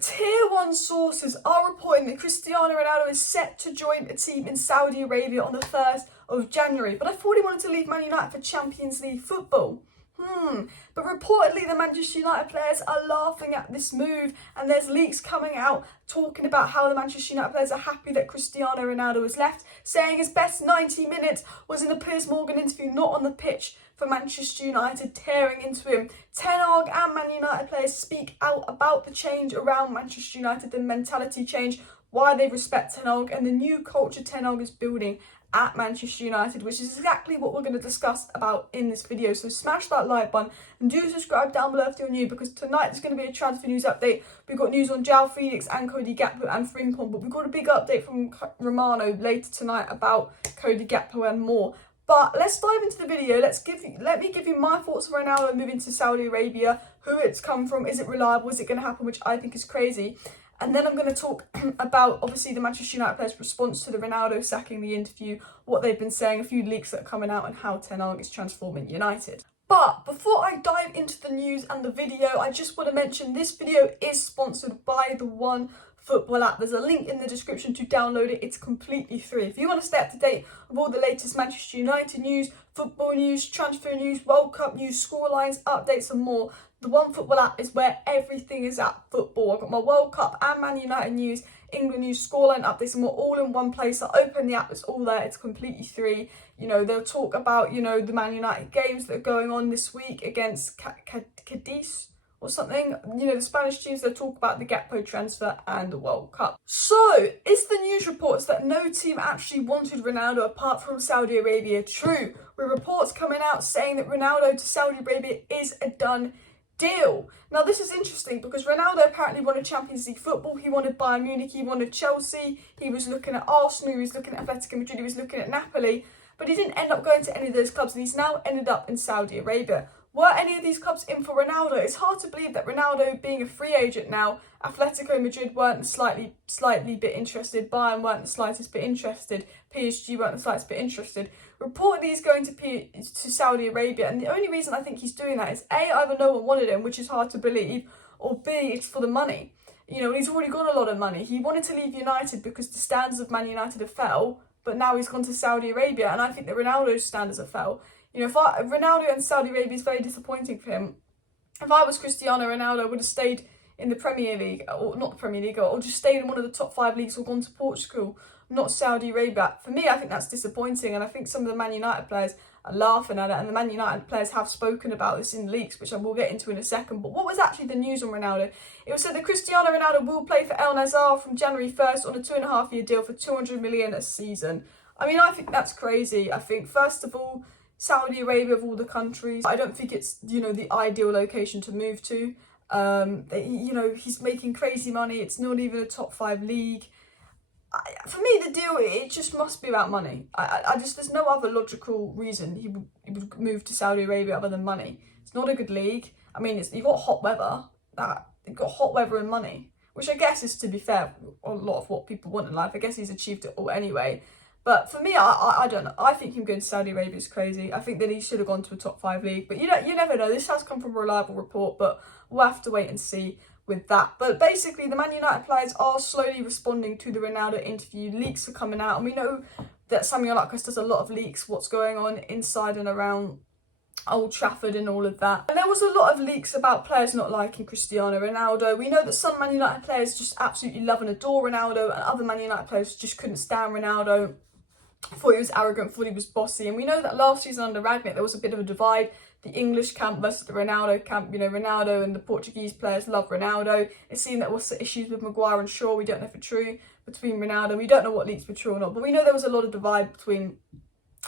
Tier 1 sources are reporting that Cristiano Ronaldo is set to join a team in Saudi Arabia on the 1st of January. But I thought he wanted to leave Man United for Champions League football. But reportedly the Manchester United players are laughing at this move, and there's leaks coming out talking about how the Manchester United players are happy that Cristiano Ronaldo has left, saying his best 90 minutes was in the Piers Morgan interview, not on the pitch for Manchester United, tearing into him. Ten Hag and Man United players speak out about the change around Manchester United, the mentality change, why they respect Ten Hag and the new culture Ten Hag is building at Manchester United, which is exactly what we're going to discuss about in this video. So smash that like button and do subscribe down below if you're new, because tonight there's going to be a transfer news update. We've got news on João Felix and Cody Gakpo and Frimpong, but we've got a big update from Romano later tonight about Cody Gakpo and more. But let's dive into the video. Let me give you my thoughts on Ronaldo moving to Saudi Arabia, who it's come from, is it reliable, is it going to happen, which I think is crazy. And then I'm going to talk about, obviously, the Manchester United players' response to the Ronaldo sacking, the interview, what they've been saying, a few leaks that are coming out, and how Ten Hag is transforming United. But before I dive into the news and the video, I just want to mention this video is sponsored by the OneFootball App. There's a link in the description to download it. It's completely free. If you want to stay up to date with all the latest Manchester United news, football news, transfer news, World Cup news, scorelines, updates and more, the OneFootball App is where everything is at football. I've got my World Cup and Man United news, England news, scoreline updates, and we're all in one place. I open the app, it's all there, it's completely free. You know, they'll talk about, you know, the Man United games that are going on this week against Cadiz or something. You know, the Spanish teams, they'll talk about the Gakpo transfer and the World Cup. So, is the news reports that no team actually wanted Ronaldo apart from Saudi Arabia true? With reports coming out saying that Ronaldo to Saudi Arabia is a done deal. Now this is interesting because Ronaldo apparently wanted Champions League football, he wanted Bayern Munich, he wanted Chelsea, he was looking at Arsenal, he was looking at Atletico Madrid, he was looking at Napoli, but he didn't end up going to any of those clubs, and he's now ended up in Saudi Arabia. Were any of these clubs in for Ronaldo? It's hard to believe that Ronaldo being a free agent now, Atletico Madrid weren't slightly bit interested, Bayern weren't the slightest bit interested, PSG weren't the slightest bit interested. Reportedly he's going to Saudi Arabia, and the only reason I think he's doing that is A, either no one wanted him, which is hard to believe, or B, it's for the money. You know, he's already got a lot of money. He wanted to leave United because the standards of Man United have fell, but now he's gone to Saudi Arabia, and I think that Ronaldo's standards have fell. You know, Ronaldo and Saudi Arabia is very disappointing for him. If I was Cristiano Ronaldo, I would have stayed in the Premier League, or not the Premier League, or just stayed in one of the top 5 leagues or gone to Portugal, not Saudi Arabia. For me, I think that's disappointing, and I think some of the Man United players are laughing at it, and the Man United players have spoken about this in leaks, which I will get into in a second. But what was actually the news on Ronaldo? It was said that Cristiano Ronaldo will play for Al-Nassr from January 1st on a 2.5-year deal for 200 million a season. I mean, I think that's crazy. I think, first of all, Saudi Arabia of all the countries, I don't think it's, you know, the ideal location to move to. You know, he's making crazy money. It's not even a top 5 league. For me, the deal, it just must be about money. There's no other logical reason he would move to Saudi Arabia other than money. It's not a good league. I mean, you've got hot weather. You've got hot weather and money, which I guess is, to be fair, a lot of what people want in life. I guess he's achieved it all anyway. But for me, I don't know. I think him going to Saudi Arabia is crazy. I think that he should have gone to a top 5 league. But you never know. This has come from a reliable report, but we'll have to wait and see with that. But basically, the Man United players are slowly responding to the Ronaldo interview. Leaks are coming out, and we know that Samuel Luckers does a lot of leaks, what's going on inside and around Old Trafford and all of that. And there was a lot of leaks about players not liking Cristiano Ronaldo. We know that some Man United players just absolutely love and adore Ronaldo, and other Man United players just couldn't stand Ronaldo, thought he was arrogant, thought he was bossy. And we know that last season under Ragnick there was a bit of a divide, the English camp versus the Ronaldo camp. You know, Ronaldo and the Portuguese players love Ronaldo. It seemed that there was issues with Maguire and Shaw, we don't know for true, between Ronaldo. We don't know what leaks were true or not, but we know there was a lot of divide between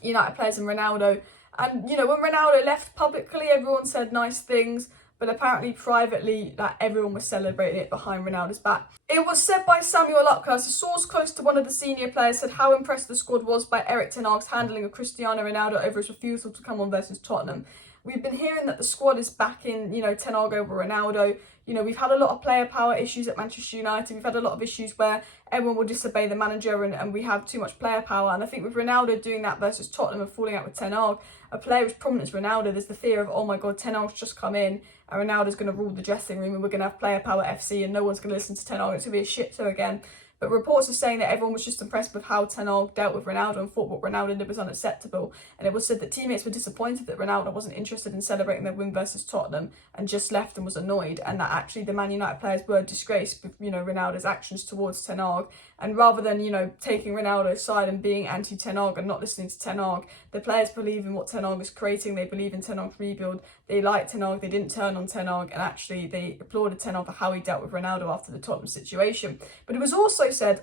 United players and Ronaldo. And, you know, when Ronaldo left publicly, everyone said nice things, but apparently privately, like, everyone was celebrating it behind Ronaldo's back. It was said by Samuel Luckers, a source close to one of the senior players, said how impressed the squad was by Erik Ten Hag's handling of Cristiano Ronaldo over his refusal to come on versus Tottenham. we've been hearing that the squad is backing, Ten Hag over Ronaldo. We've had a lot of player power issues at Manchester United. We've had a lot of issues where everyone will disobey the manager and we have too much player power. And I think with Ronaldo doing that versus Tottenham and falling out with Ten Hag, a player as prominent as Ronaldo, there's the fear of, oh my God, Ten Hag's just come in and Ronaldo's going to rule the dressing room and we're going to have player power FC and no one's going to listen to Ten Hag. It's going to be a shit show again. But reports are saying that everyone was just impressed with how Ten Hag dealt with Ronaldo and thought what Ronaldo did was unacceptable. And it was said that teammates were disappointed that Ronaldo wasn't interested in celebrating their win versus Tottenham and just left and was annoyed. And that actually the Man United players were disgraced with, Ronaldo's actions towards Ten Hag. And rather than, taking Ronaldo's side and being anti-Ten Hag and not listening to Ten Hag, the players believe in what Ten Hag is creating. They believe in Ten Hag's rebuild. They like Ten Hag. They didn't turn on Ten Hag. And actually they applauded Ten Hag for how he dealt with Ronaldo after the Tottenham situation. But it was also said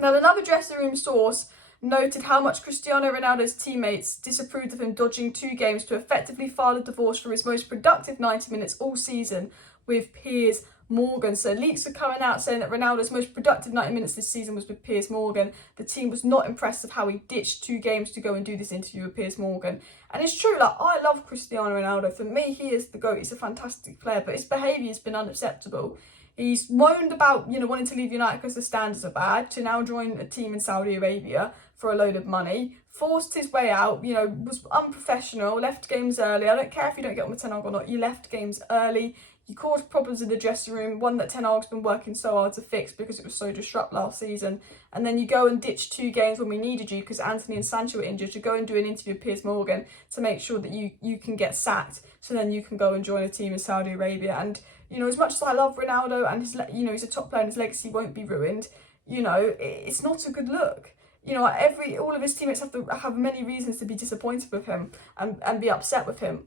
that another dressing room source noted how much Cristiano Ronaldo's teammates disapproved of him dodging 2 games to effectively file a divorce for his most productive 90 minutes all season with Piers Morgan. So leaks are coming out saying that Ronaldo's most productive 90 minutes this season was with Piers Morgan. The team was not impressed with how he ditched 2 games to go and do this interview with Piers Morgan. And it's true, I love Cristiano Ronaldo. For me, he is the GOAT. He's a fantastic player, but his behaviour has been unacceptable. He's moaned about, wanting to leave United because the standards are bad, to now join a team in Saudi Arabia for a load of money, forced his way out, was unprofessional, left games early. I don't care if you don't get on with Ten Hag or not, you left games early. You caused problems in the dressing room, one that Ten Hag's been working so hard to fix because it was so disrupt last season. And then you go and ditch 2 games when we needed you because Anthony and Sancho were injured, to go and do an interview with Piers Morgan to make sure that you can get sacked, so then you can go and join a team in Saudi Arabia. And as much as I love Ronaldo and he's a top player and his legacy won't be ruined, it's not a good look. All of his teammates have many reasons to be disappointed with him and be upset with him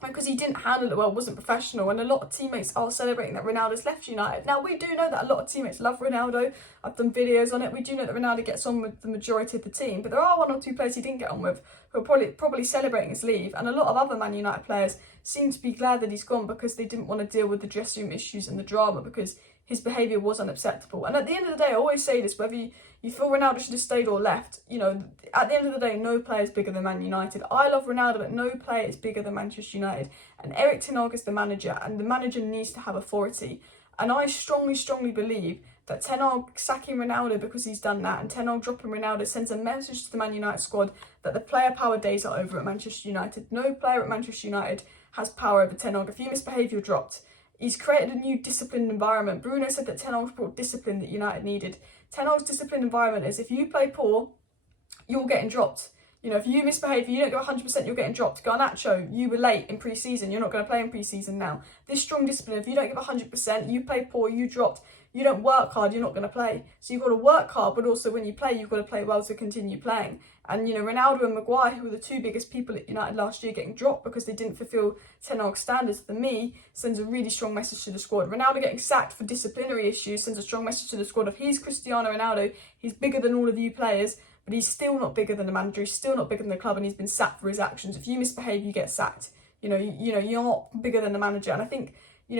because he didn't handle it well, wasn't professional, and a lot of teammates are celebrating that Ronaldo's left United. Now, we do know that a lot of teammates love Ronaldo. I've done videos on it. We do know that Ronaldo gets on with the majority of the team, but there are 1 or 2 players he didn't get on with who are probably celebrating his leave, and a lot of other Man United players seem to be glad that he's gone because they didn't want to deal with the dressing room issues and the drama because his behaviour was unacceptable. And at the end of the day, I always say this, whether you feel Ronaldo should have stayed or left, at the end of the day, no player is bigger than Man United. I love Ronaldo, but no player is bigger than Manchester United. And Erik Ten Hag is the manager, and the manager needs to have authority. And I strongly, strongly believe that Ten Hag sacking Ronaldo because he's done that, and Ten Hag dropping Ronaldo sends a message to the Man United squad that the player power days are over at Manchester United. No player at Manchester United has power over Ten Hag. If you misbehave, you're dropped. He's created a new disciplined environment. Bruno said that Ten Hag's brought discipline that United needed. Ten Hag's disciplined environment is if you play poor, you're getting dropped. If you misbehave, if you don't go 100%, you're getting dropped. Garnacho, you were late in pre-season. You're not going to play in pre-season now. This strong discipline, if you don't give 100%, you play poor, you dropped. You don't work hard, you're not going to play. So you've got to work hard, but also when you play, you've got to play well to continue playing. And, Ronaldo and Maguire, who were the 2 biggest people at United last year, getting dropped because they didn't fulfil Ten Hag's standards, for me, sends a really strong message to the squad. Ronaldo getting sacked for disciplinary issues sends a strong message to the squad of he's Cristiano Ronaldo, he's bigger than all of you players, but he's still not bigger than the manager, he's still not bigger than the club, and he's been sacked for his actions. If you misbehave, you get sacked. You're not bigger than the manager. And I think,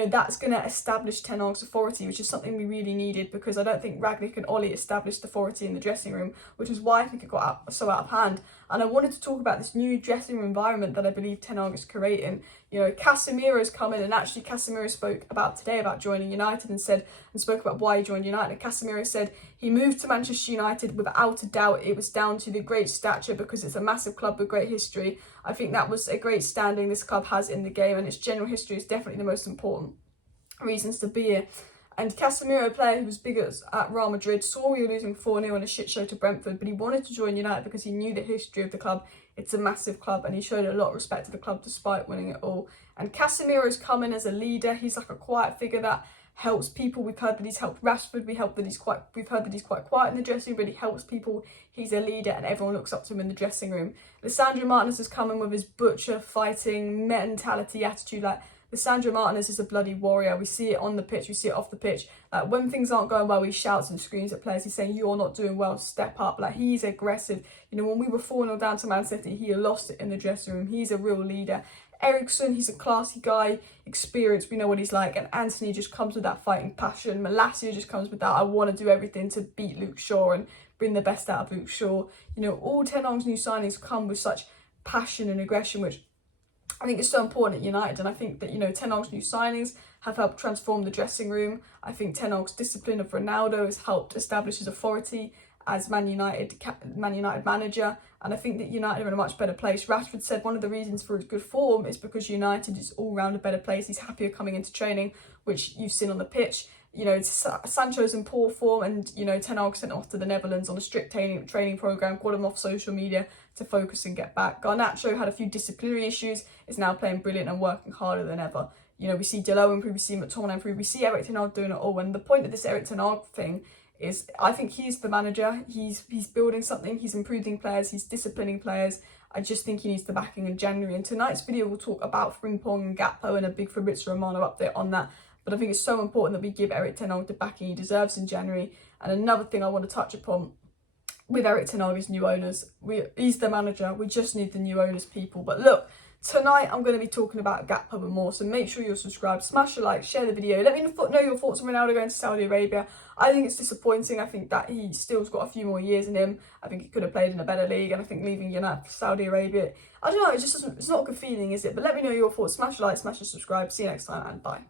that's going to establish Ten Hag's authority, which is something we really needed, because I don't think Ragnick and Ollie established authority in the dressing room, which is why I think it got so out of hand. And I wanted to talk about this new dressing room environment that I believe Ten Hag is creating. Casemiro's come in, and actually Casemiro spoke about today about joining United and spoke about why he joined United. And Casemiro said he moved to Manchester United without a doubt. It was down to the great stature because it's a massive club with great history. I think that was a great standing this club has in the game, and its general history is definitely the most important reasons to be here. And Casemiro, a player who was big at Real Madrid, saw we were losing 4-0 in a shit show to Brentford, but he wanted to join United because he knew the history of the club. It's a massive club, and he showed a lot of respect to the club despite winning it all. And Casemiro's come in as a leader. He's like a quiet figure that helps people. We've heard that he's helped Rashford. We've heard that he's quite quiet in the dressing room, but he helps people. He's a leader, and everyone looks up to him in the dressing room. Lissandro Martinez has come in with his butcher fighting mentality, attitude. Like, Lissandro Martinez is a bloody warrior. We see it on the pitch, we see it off the pitch. When things aren't going well, he shouts and screams at players. He's saying, you're not doing well, step up. He's aggressive. When we were 4-0 down to Man City, he lost it in the dressing room. He's a real leader. Eriksen, he's a classy guy, experienced, we know what he's like. And Anthony just comes with that fighting passion. Malacia just comes with that, I want to do everything to beat Luke Shaw and bring the best out of Luke Shaw. All Ten Hag's new signings come with such passion and aggression, which I think it's so important at United, and I think that, you know, Ten Hag's new signings have helped transform the dressing room. I think Ten Hag's discipline of Ronaldo has helped establish his authority as Man United manager, and I think that United are in a much better place. Rashford said one of the reasons for his good form is because United is all round a better place. He's happier coming into training, which you've seen on the pitch. You know, Sancho's in poor form, and, you know, Ten Hag sent him off to the Netherlands on a strict training program, got him off social media to focus and get back. Garnacho had a few disciplinary issues, is now playing brilliant and working harder than ever. You know, we see Delo improve, we see McTominay improve, we see Erik Ten Hag doing it all. And the point of this Erik Ten Hag thing is, I think he's the manager. He's building something. He's improving players. He's disciplining players. I just think he needs the backing in January. And tonight's video will talk about Frimpong and Gakpo and a big Fabrizio Romano update on that. But I think it's so important that we give Erik Ten Hag the backing he deserves in January. And another thing I want to touch upon with Erik Ten Hag is new owners. He's the manager. We just need the new owners, people. But look, tonight I'm going to be talking about Gakpo and more. So make sure you're subscribed, smash a like, share the video. Let me know your thoughts on Ronaldo going to Saudi Arabia. I think it's disappointing. I think that he still's got a few more years in him. I think he could have played in a better league. And I think leaving United for Saudi Arabia, I don't know, it just doesn't, it's not a good feeling, is it? But let me know your thoughts. Smash a like, smash a subscribe. See you next time, and bye.